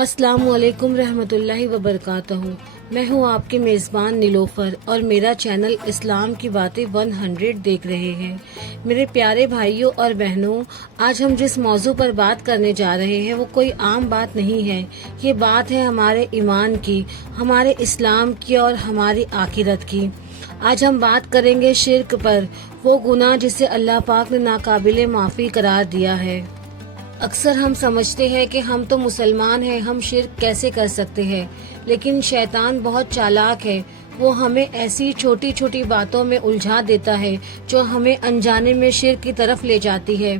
अस्सलाम वालेकुम रहमतुल्लाहि व बरकातहू। मैं हूँ आपके मेज़बान नीलोफर और मेरा चैनल इस्लाम की बातें 100 देख रहे हैं। मेरे प्यारे भाइयों और बहनों, आज हम जिस मौजू पर बात करने जा रहे हैं वो कोई आम बात नहीं है। ये बात है हमारे ईमान की, हमारे इस्लाम की और हमारी आखिरत की। आज हम बात करेंगे शिर्क पर, वो गुनाह जिसे अल्लाह पाक ने नाकाबिले माफ़ी करार दिया है। अक्सर हम समझते हैं कि हम तो मुसलमान हैं, हम शिर्क कैसे कर सकते हैं, लेकिन शैतान बहुत चालाक है। वो हमें ऐसी छोटी छोटी बातों में उलझा देता है जो हमें अनजाने में शिर्क की तरफ ले जाती है।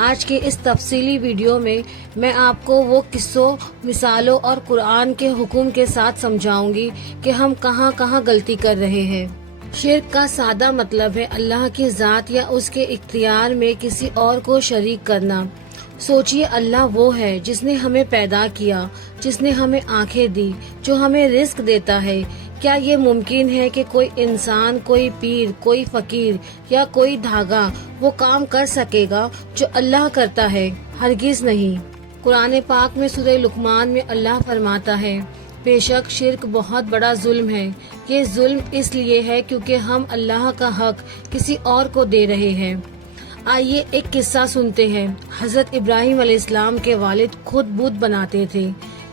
आज के इस तफसीली वीडियो में मैं आपको वो किस्सों, मिसालों और कुरान के हुक्म के साथ समझाऊंगी कि हम कहाँ कहाँ गलती कर रहे हैं। शिर्क का सादा मतलब है अल्लाह की ज़ात या उसके इख्तियार में किसी और को शरीक करना। सोचिए, अल्लाह वो है जिसने हमें पैदा किया, जिसने हमें आंखें दी, जो हमें रिस्क देता है। क्या ये मुमकिन है कि कोई इंसान, कोई पीर, कोई फकीर या कोई धागा वो काम कर सकेगा जो अल्लाह करता है? हरगिज नहीं। कुरान पाक में सूरह लुकमान में अल्लाह फरमाता है, बेशक शिर्क बहुत बड़ा जुल्म है। ये जुल्म इसलिए है क्योंकि हम अल्लाह का हक किसी और को दे रहे हैं। आइए एक किस्सा सुनते हैं। हजरत इब्राहिम अलैहिस्सलाम के वालिद खुद बुत बनाते थे।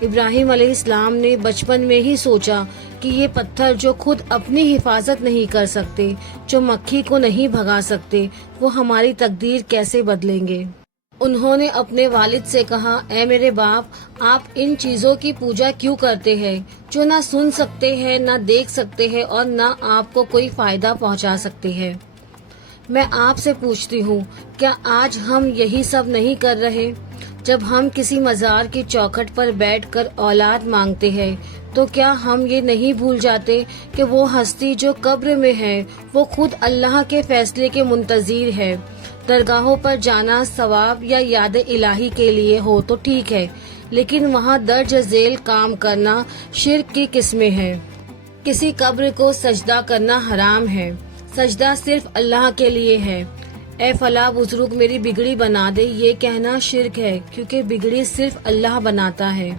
इब्राहिम अलैहिस्सलाम ने बचपन में ही सोचा कि ये पत्थर जो खुद अपनी हिफाजत नहीं कर सकते, जो मक्खी को नहीं भगा सकते, वो हमारी तकदीर कैसे बदलेंगे। उन्होंने अपने वालिद से कहा, ऐ मेरे बाप, आप इन चीजों की पूजा क्यों करते हैं जो ना सुन सकते हैं, ना देख सकते हैं और ना आपको कोई फायदा पहुंचा सकते हैं। मैं आपसे पूछती हूँ, क्या आज हम यही सब नहीं कर रहे? जब हम किसी मजार की चौखट पर बैठकर औलाद मांगते हैं तो क्या हम ये नहीं भूल जाते कि वो हस्ती जो कब्र में है वो खुद अल्लाह के फैसले के मुंतज़िर है। दरगाहों पर जाना सवाब या याद इलाही के लिए हो तो ठीक है, लेकिन वहाँ दर्ज झेल काम करना शिर्क की किस्में है। किसी कब्र को सजदा करना हराम है। सजदा सिर्फ अल्लाह के लिए है। ए फला बुजुर्ग मेरी बिगड़ी बना दे, ये कहना शिर्क है, क्योंकि बिगड़ी सिर्फ अल्लाह बनाता है।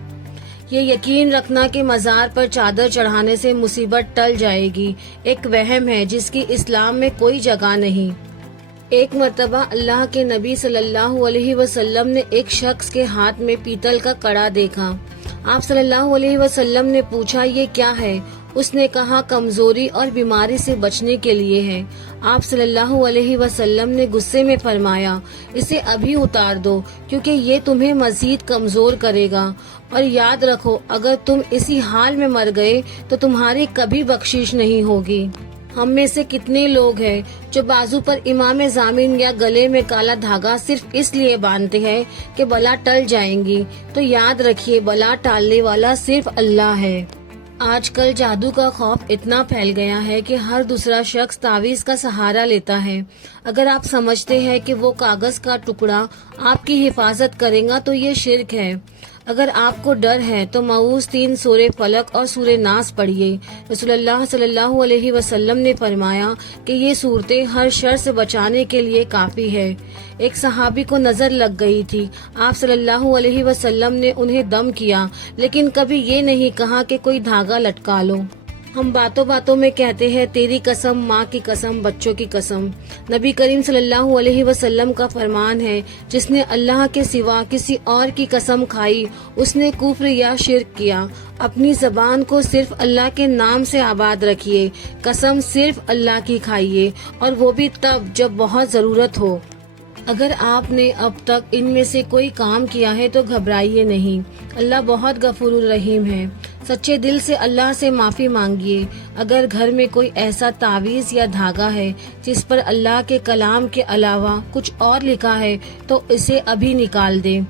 ये यकीन रखना कि मजार पर चादर चढ़ाने से मुसीबत टल जाएगी, एक वहम है जिसकी इस्लाम में कोई जगह नहीं। एक मर्तबा अल्लाह के नबी सल्लल्लाहु अलैहि वसल्लम ने एक शख्स के हाथ में पीतल का कड़ा देखा। आप सल्लल्लाहु अलैहि वसल्लम ने पूछा, ये क्या है? उसने कहा, कमजोरी और बीमारी से बचने के लिए है। आप सल्लल्लाहु अलैहि वसल्लम ने गुस्से में फरमाया, इसे अभी उतार दो, क्योंकि ये तुम्हें मजीद कमजोर करेगा। और याद रखो, अगर तुम इसी हाल में मर गए तो तुम्हारी कभी बख्शिश नहीं होगी। हम में से कितने लोग हैं जो बाजू पर इमाम जामिन या गले में काला धागा सिर्फ इसलिए बांधते हैं कि बला टल जाएंगी। तो याद रखिए, बला टालने वाला सिर्फ अल्लाह है। आजकल जादू का खौफ इतना फैल गया है कि हर दूसरा शख्स तावीज का सहारा लेता है। अगर आप समझते हैं कि वो कागज का टुकड़ा आपकी हिफाजत करेगा तो ये शिर्क है। अगर आपको डर है तो मऊज़ 3 सूरे फलक और सूरे नास पढ़िए। रसूलुल्लाह सल्लल्लाहु अलैहि वसल्लम ने फरमाया कि ये सूरतें हर शर से बचाने के लिए काफी है। एक सहाबी को नजर लग गई थी। आप सल्लल्लाहु अलैहि वसल्लम ने उन्हें दम किया, लेकिन कभी ये नहीं कहा कि कोई धागा लटका लो। हम बातों बातों में कहते हैं, तेरी कसम, माँ की कसम, बच्चों की कसम। नबी करीम सल्लल्लाहु अलैहि वसल्लम का फरमान है, जिसने अल्लाह के सिवा किसी और की कसम खाई उसने कुफ्र या शिर्क किया। अपनी जबान को सिर्फ अल्लाह के नाम से आबाद रखिए। कसम सिर्फ अल्लाह की खाइए, और वो भी तब जब बहुत जरूरत हो। अगर आपने अब तक इनमें से कोई काम किया है तो घबराइए नहीं। अल्लाह बहुत गफूरुर रहीम है। सच्चे दिल से अल्लाह से माफ़ी मांगिए। अगर घर में कोई ऐसा तावीज़ या धागा है जिस पर अल्लाह के कलाम के अलावा कुछ और लिखा है तो इसे अभी निकाल दें।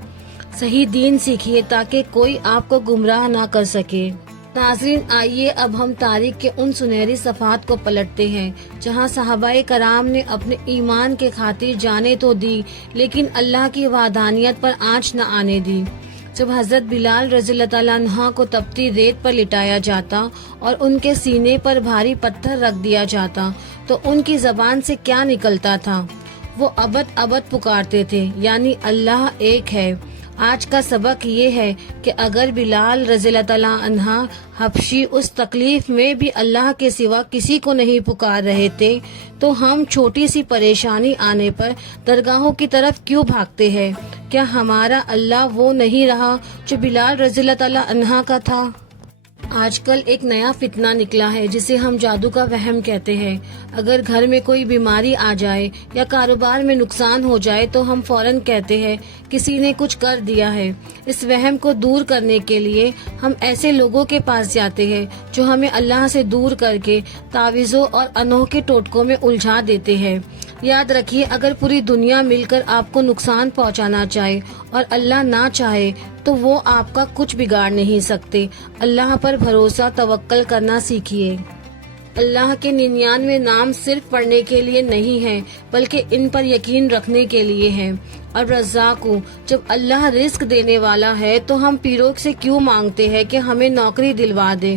सही दीन सीखिए ताकि कोई आपको गुमराह ना कर सके। नाज़रीन, आइए अब हम तारीख के उन सुनहरी सफ़ात को पलटते हैं जहां सहाबाए कराम ने अपने ईमान के खातिर जाने तो दी, लेकिन अल्लाह की वादानियत पर आँच न आने दी। जब हजरत बिलाल रज़ियल्लाहु ताला अन्हु को तपती रेत पर लिटाया जाता और उनके सीने पर भारी पत्थर रख दिया जाता तो उनकी जबान से क्या निकलता था? वो अबद अबद पुकारते थे, यानी अल्लाह एक है। آج کا سبق یہ ہے کہ اگر بلال رضی اللہ تعالیٰ عنہ حبشی اس تکلیف میں بھی اللہ کے سوا کسی کو نہیں پکار رہے تھے تو ہم چھوٹی سی پریشانی آنے پر درگاہوں کی طرف کیوں بھاگتے ہیں؟ کیا ہمارا اللہ وہ نہیں رہا جو بلال رضی اللہ تعالیٰ عنہ کا تھا؟ آج کل ایک نیا فتنہ نکلا ہے جسے ہم جادو کا وہم کہتے ہیں۔ اگر گھر میں کوئی بیماری آ جائے یا کاروبار میں نقصان ہو جائے تو ہم فوراً کہتے ہیں کسی نے کچھ کر دیا ہے۔ اس وہم کو دور کرنے کے لیے ہم ایسے لوگوں کے پاس جاتے ہیں جو ہمیں اللہ سے دور کر کے تعویذوں اور انوکھے ٹوٹکوں میں الجھا دیتے ہیں۔ یاد رکھیے، اگر پوری دنیا مل کر آپ کو نقصان پہنچانا چاہے اور اللہ نہ چاہے تو وہ آپ کا کچھ بگاڑ نہیں سکتے۔ اللہ پر بھروسہ توکل کرنا سیکھیے۔ اللہ کے 99 نام صرف پڑھنے کے لیے نہیں ہیں بلکہ ان پر یقین رکھنے کے لیے ہیں۔ اور رزاق ہوں، جب اللہ رزق دینے والا ہے تو ہم پیروں سے کیوں مانگتے ہیں کہ ہمیں نوکری دلوا دے؟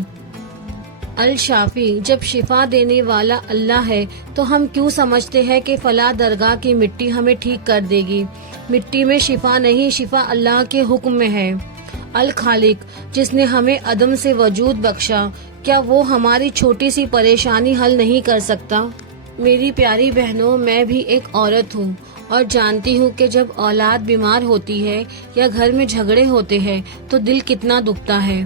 الشافی، جب شفا دینے والا اللہ ہے تو ہم کیوں سمجھتے ہیں کہ فلاں درگاہ کی مٹی ہمیں ٹھیک کر دے گی؟ مٹی میں شفا نہیں، شفا اللہ کے حکم میں ہے۔ الخالق، جس نے ہمیں عدم سے وجود بخشا، کیا وہ ہماری چھوٹی سی پریشانی حل نہیں کر سکتا؟ میری پیاری بہنوں، میں بھی ایک عورت ہوں اور جانتی ہوں کہ جب اولاد بیمار ہوتی ہے یا گھر میں جھگڑے ہوتے ہیں تو دل کتنا دکھتا ہے،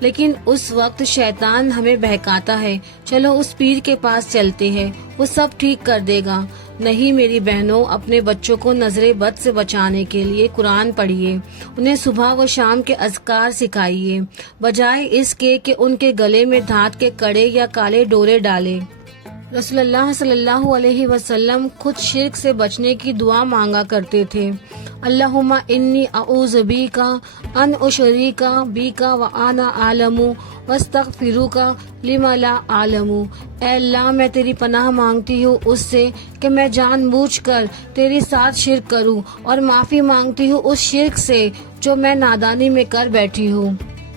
لیکن اس وقت شیطان ہمیں بہکاتا ہے، چلو اس پیر کے پاس چلتے ہیں، وہ سب ٹھیک کر دے گا۔ نہیں میری بہنوں، اپنے بچوں کو نظر بد سے بچانے کے لیے قرآن پڑھیے، انہیں صبح و شام کے اذکار سکھائیے، بجائے اس کے کہ ان کے گلے میں دھات کے کڑے یا کالے ڈورے ڈالے۔ رسول اللہ صلی اللہ علیہ وسلم خود شرک سے بچنے کی دعا مانگا کرتے تھے۔ اللہم انی اعوذ بیک ان اشرک بیک وانا اعلم واستغفرک لما لا اعلم۔ اے اللہ، میں تیری پناہ مانگتی ہوں اس سے کہ میں جان بوجھ کر تیری ساتھ شرک کروں، اور معافی مانگتی ہوں اس شرک سے جو میں نادانی میں کر بیٹھی ہوں۔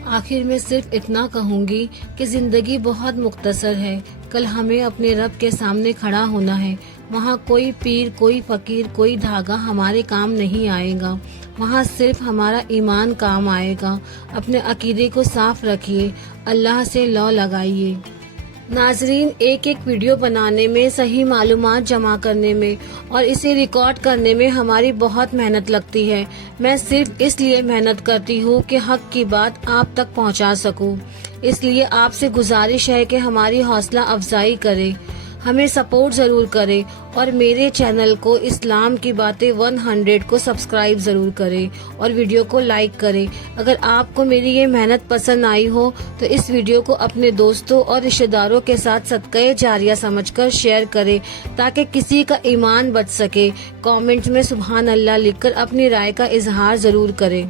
آخر میں صرف اتنا کہوں گی کہ زندگی بہت مختصر ہے، کل ہمیں اپنے رب کے سامنے کھڑا ہونا ہے۔ وہاں کوئی پیر، کوئی فقیر، کوئی دھاگا ہمارے کام نہیں آئے گا، وہاں صرف ہمارا ایمان کام آئے گا۔ اپنے عقیدے کو صاف رکھیے، اللہ سے لو لگائیے۔ ناظرین، ایک ویڈیو بنانے میں، صحیح معلومات جمع کرنے میں اور اسے ریکارڈ کرنے میں ہماری بہت محنت لگتی ہے۔ میں صرف اس لیے محنت کرتی ہوں کہ حق کی بات آپ تک پہنچا سکوں۔ اس لیے آپ سے گزارش ہے کہ ہماری حوصلہ افزائی کرے، ہمیں سپورٹ ضرور کرے اور میرے چینل کو اسلام کی باتیں 100 کو سبسکرائب ضرور کرے اور ویڈیو کو لائک کرے۔ اگر آپ کو میری یہ محنت پسند آئی ہو تو اس ویڈیو کو اپنے دوستوں اور رشتہ داروں کے ساتھ صدقہ جاریہ سمجھ کر شیئر کرے تاکہ کسی کا ایمان بچ سکے۔ کامنٹ میں سبحان اللہ لکھ کر اپنی رائے کا اظہار ضرور کرے۔